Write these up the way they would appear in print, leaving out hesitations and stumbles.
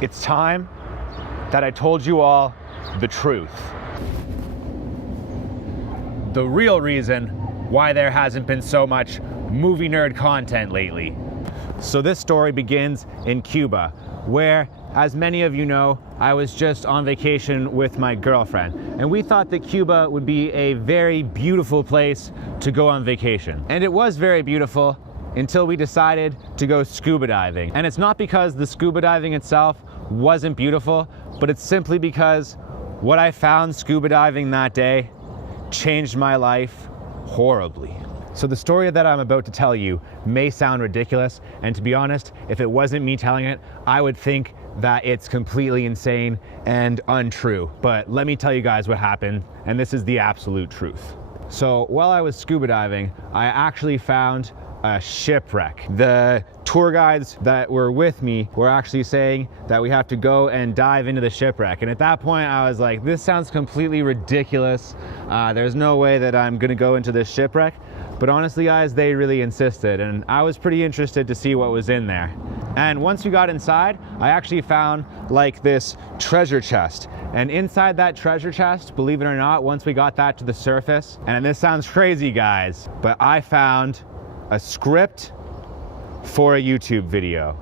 It's time that I told you all the truth. The real reason why there hasn't been so much movie nerd content lately. So this story begins in Cuba, where, as many of you know, I was just on vacation with my girlfriend, and we thought that Cuba would be a very beautiful place to go on vacation. And it was very beautiful until we decided to go scuba diving. And it's not because the scuba diving itself wasn't beautiful, but it's simply because what I found scuba diving that day changed my life horribly. So the story that I'm about to tell you may sound ridiculous, and to be honest, if it wasn't me telling it, I would think that it's completely insane and untrue. But let me tell you guys what happened, and this is the absolute truth. So while I was scuba diving, I actually found a shipwreck. The tour guides that were with me were actually saying that we have to go and dive into the shipwreck. And at that point I was like, this sounds completely ridiculous. There's no way that I'm gonna go into this shipwreck. But honestly guys, they really insisted, and I was pretty interested to see what was in there. And once we got inside, I actually found like this treasure chest. And inside that treasure chest, believe it or not, once we got that to the surface, and this sounds crazy guys, but I found a script for a YouTube video.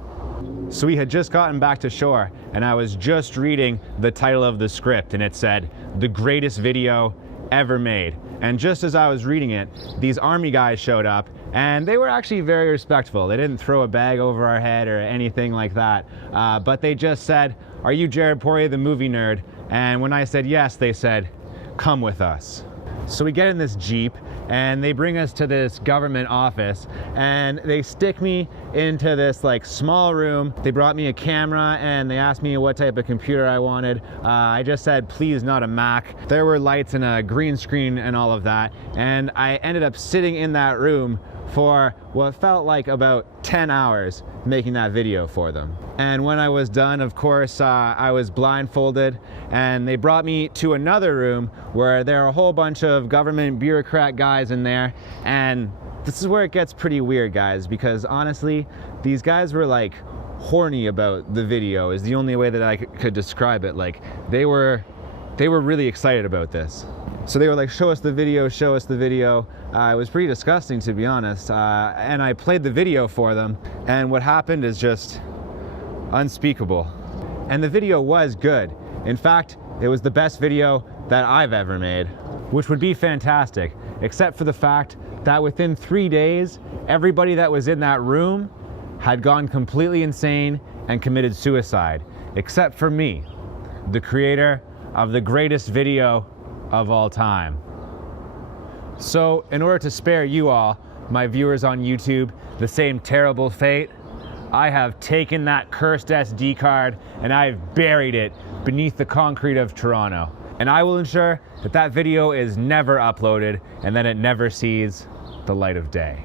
So we had just gotten back to shore, and I was just reading the title of the script, and it said, "The greatest video ever made." And just as I was reading it, these army guys showed up, and they were actually very respectful. They didn't throw a bag over our head or anything like that, but they just said, "Are you Jared Poirier, the movie nerd?" And when I said yes, they said, "Come with us." So we get in this Jeep, and they bring us to this government office, and they stick me into this like small room. They brought me a camera, and they asked me what type of computer I wanted. I just said, please not a Mac. There were lights and a green screen and all of that, and I ended up sitting in that room for what felt like about 10 hours making that video for them. And when I was done, of course, I was blindfolded, and they brought me to another room where there are a whole bunch of government bureaucrat guys in there. And this is where it gets pretty weird, guys, because honestly, these guys were like horny about the video, is the only way that I could describe it. Like they were really excited about this. So they were like, show us the video, show us the video. It was pretty disgusting, to be honest. And I played the video for them, and what happened is just unspeakable. And the video was good. In fact, it was the best video that I've ever made, which would be fantastic, except for the fact that within 3 days, everybody that was in that room had gone completely insane and committed suicide, except for me, the creator of the greatest video of all time. So in order to spare you all, my viewers on YouTube, the same terrible fate, I have taken that cursed SD card and I've buried it beneath the concrete of Toronto. And I will ensure that that video is never uploaded and that it never sees the light of day.